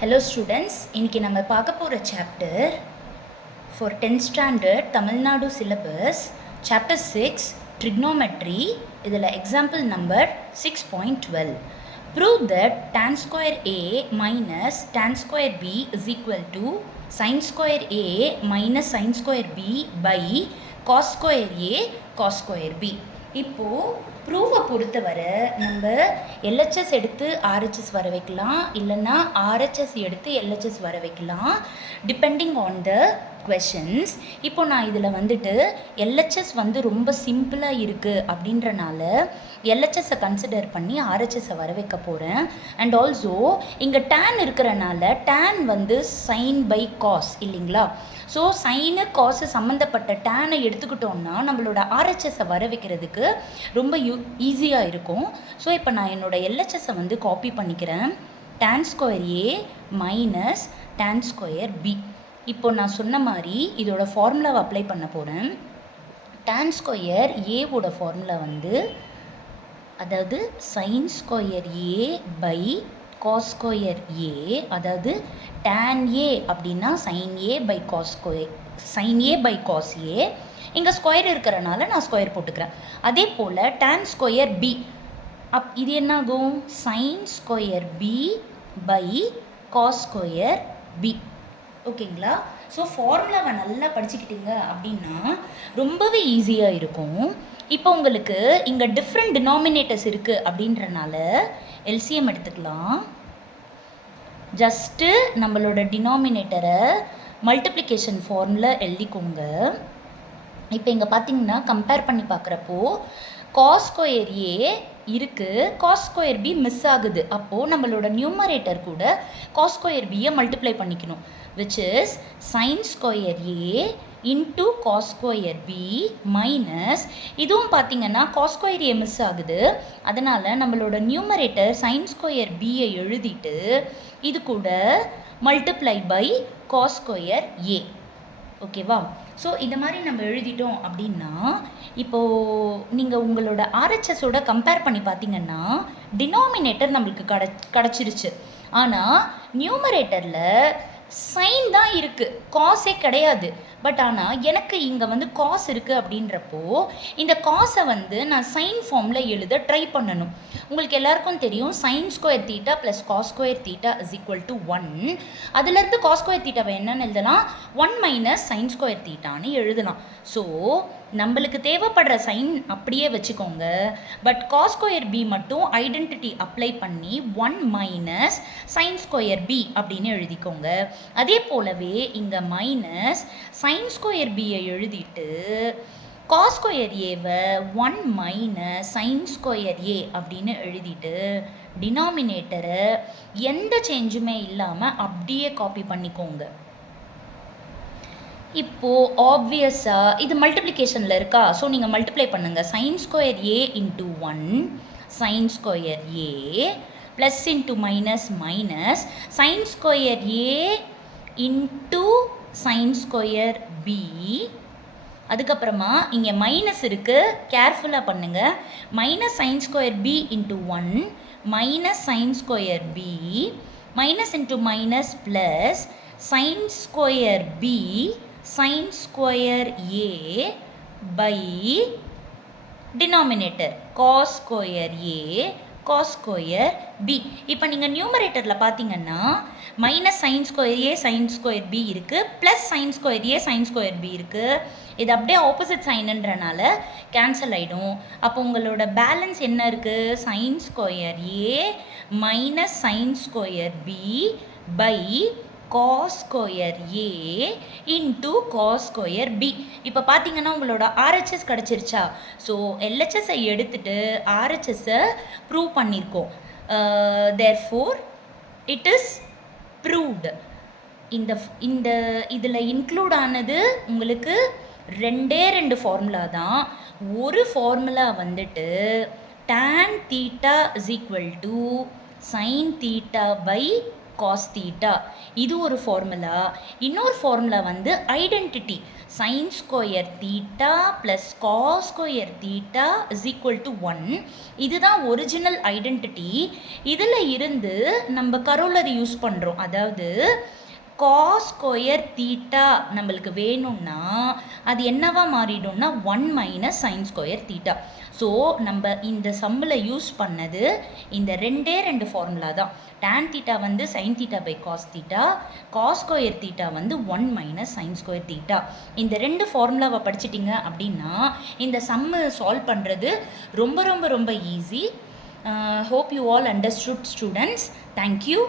Hello students, இன்னைக்கு நம்ம பார்க்க போகிற chapter for 10th standard Tamil Nadu syllabus chapter 6 trigonometry இதில் example number 6.12 prove that tan square A minus tan square B is equal to sin square A minus sin square B by cos square A cos square B. இப்போது ப்ரூவை பொறுத்தவரை நம்ம LHS எடுத்து RHS வர வைக்கலாம், இல்லைன்னா RHS எடுத்து LHS வர வைக்கலாம், டிபெண்டிங் ஆன் த கொஷின்ஸ். இப்போ நான் இதில் வந்துட்டு எல்ஹெச்எஸ் ரொம்ப சிம்பிளாக இருக்குது அப்படின்றனால எல்ஹெச்எஸை கன்சிடர் பண்ணி ஆர்ஹெச்எஸை வர வைக்க போகிறேன். அண்ட் ஆல்சோ இங்கே டேன் இருக்கிறனால டேன் சைன் பை காஸ் இல்லைங்களா. ஸோ சைனு காசு சம்மந்தப்பட்ட டேனை எடுத்துக்கிட்டோம்னா நம்மளோட ஆர்ஹெச்எஸை வர வைக்கிறதுக்கு ரொம்ப ஈஸியாக இருக்கும். ஸோ இப்போ நான் என்னோடய எல்ஹெச்எஸை காப்பி பண்ணிக்கிறேன். tan square A minus tan square B. இப்போ நான் சொன்ன மாதிரி இதோட ஃபார்முலாவை அப்ளை பண்ண போகிறேன். tan ஸ்கொயர் ஏவோட ஃபார்முலா அதாவது sine square A by cos square A, அதாவது tan ஏ அப்படின்னா sine A by cos square, sine A by cos A. இங்கே ஸ்கொயர் இருக்கிறனால நான் ஸ்கொயர் போட்டுக்கிறேன். அதே போல் tan ஸ்கொயர் பி இது என்னாகும், sine square B by cos square B. ஓகேங்களா. ஸோ ஃபார்முலாவை நல்லா படிச்சுக்கிட்டீங்க அப்படின்னா ரொம்பவே ஈஸியாக இருக்கும். இப்போ உங்களுக்கு இங்கே டிஃப்ரெண்ட் டினாமினேட்டர்ஸ் இருக்குது அப்படின்றனால எல்சிஎம் எடுத்துக்கலாம். ஜஸ்ட்டு நம்மளோட டினாமினேட்டரை மல்டிப்ளிகேஷன் ஃபார்முலா எழுதிக்கோங்க. இப்போ இங்கே பார்த்தீங்கன்னா கம்பேர் பண்ணி பார்க்குறப்போ காஸ் ஸ்கொயர் ஏ இருக்குது, காஸ் ஸ்கொயர் பி மிஸ் ஆகுது. அப்போது நம்மளோட நியூமரேட்டர் கூட காஸ் ஸ்கொயர் பியை மல்டிப்ளை பண்ணிக்கணும், which is sine square A into cos square B minus, இதுவும் பார்த்தீங்கன்னா காஸ் ஸ்கொயர் ஏ மிஸ் ஆகுது, அதனால் நம்மளோட நியூமரேட்டர் சைன் ஸ்கொயர் பியை எழுதிட்டு இது கூட மல்டிப்ளை பை காஸ் ஸ்கொயர் ஏ. ஓகேவா. ஸோ இந்த மாதிரி நம்ம எழுதிட்டோம் அப்படின்னா இப்போது நீங்கள் உங்களோட ஆர்ஹெச்எஸோட கம்பேர் பண்ணி பார்த்தீங்கன்னா டினாமினேட்டர் நம்மளுக்கு கிடச்சிருச்சு. ஆனால் நியூமரேட்டரில் சைன் தான் இருக்குது, காசே கிடையாது. பட் ஆனால் எனக்கு இங்கே காஸ் இருக்குது அப்படின்றப்போ இந்த காசை நான் சைன் ஃபார்மில் எழுத ட்ரை பண்ணணும். உங்களுக்கு எல்லாருக்கும் தெரியும் sine square theta plus cos square theta is equal to 1. அதுலேருந்து காஸ் ஸ்கொயர் தீட்டாவை என்னன்னு எழுதலாம், 1 மைனஸ் சைன் ஸ்கொயர் தீட்டான்னு எழுதலாம். ஸோ நம்மளுக்கு தேவைப்படுற சைன் அப்படியே வச்சுக்கோங்க. பட் காஸ் ஸ்கொயர் பி மட்டும் ஐடென்டிட்டி அப்ளை பண்ணி 1 மைனஸ் சைன் ஸ்கொயர் பி அப்படின்னு எழுதிக்கோங்க. அதே போலவே இங்கே மைனஸ் சைன் ஸ்கொயர் பியை எழுதிட்டு காஸ் ஸ்கொயர் ஏவை 1 மைனஸ் சைன் ஸ்கொயர் ஏ அப்படின்னு எழுதிட்டு டினாமினேட்டரை எந்த சேஞ்சுமே இல்லாமல் அப்படியே காப்பி பண்ணிக்கோங்க. இப்போது ஆப்வியஸாக இது மல்டிப்ளிகேஷனில் இருக்கா, ஸோ நீங்கள் மல்டிப்ளை பண்ணுங்கள். Sine square A into 1 sine square A plus into minus minus sine square A into sine square B. அதுக்கப்புறமா இங்கே மைனஸ் இருக்குது, கேர்ஃபுல்லாக பண்ணுங்கள். Minus sine square B into 1 minus sine square B minus into minus plus sine square B sin square A by denominator cos square A cos square B. இப்போ நீங்கள் நியூமரேட்டரில் பார்த்தீங்கன்னா minus sine square A sine square B இருக்குது, plus sine square A sine square B இருக்குது. இது அப்படியே opposite சைனுன்றனால cancel ஆகிடும். அப்போ உங்களோட பேலன்ஸ் என்ன இருக்குது, sine square A minus sine square B by cos square A into cos square B. இப்போ பார்த்தீங்கன்னா உங்களோட ஆர்ஹெச்எஸ் கிடச்சிருச்சா. ஸோ எல்ஹெச்எஸை எடுத்துகிட்டு ஆர்ஹெச்எஸை ப்ரூவ் பண்ணியிருக்கோம். Therefore it is proved. இந்த இதில் இன்க்ளூட் ஆனது உங்களுக்கு ரெண்டு ஃபார்முலா தான். ஒரு formula tan theta is equal to sine theta by cos theta. இது ஒரு ஃபார்முலா. இன்னொரு ஃபார்முலா வந்து identity. Sine square theta plus cos square theta is equal to 1. இதுதான் ஒரிஜினல் ஐடென்டிட்டி. இதில் இருந்து நம்ம கரோலரி யூஸ் பண்ணுறோம். அதாவது காஸ் ஸ்கொயர் தீட்டா நம்மளுக்கு வேணும்னா அது என்னவா மாறிடும்னா 1 minus sine square theta. So நம்ம இந்த சம்மில் யூஸ் பண்ணது இந்த ரெண்டு ஃபார்முலா தான். டேன் தீட்டா வந்து sine theta by cos theta, cos square theta வந்து 1 மைனஸ் சைன் ஸ்கொயர் தீட்டா. இந்த ரெண்டு ஃபார்முலாவை படிச்சிட்டிங்க அப்படின்னா இந்த சம்மு சால்வ் பண்ணுறது ரொம்ப ரொம்ப ரொம்ப easy. Hope you all understood, students. Thank you.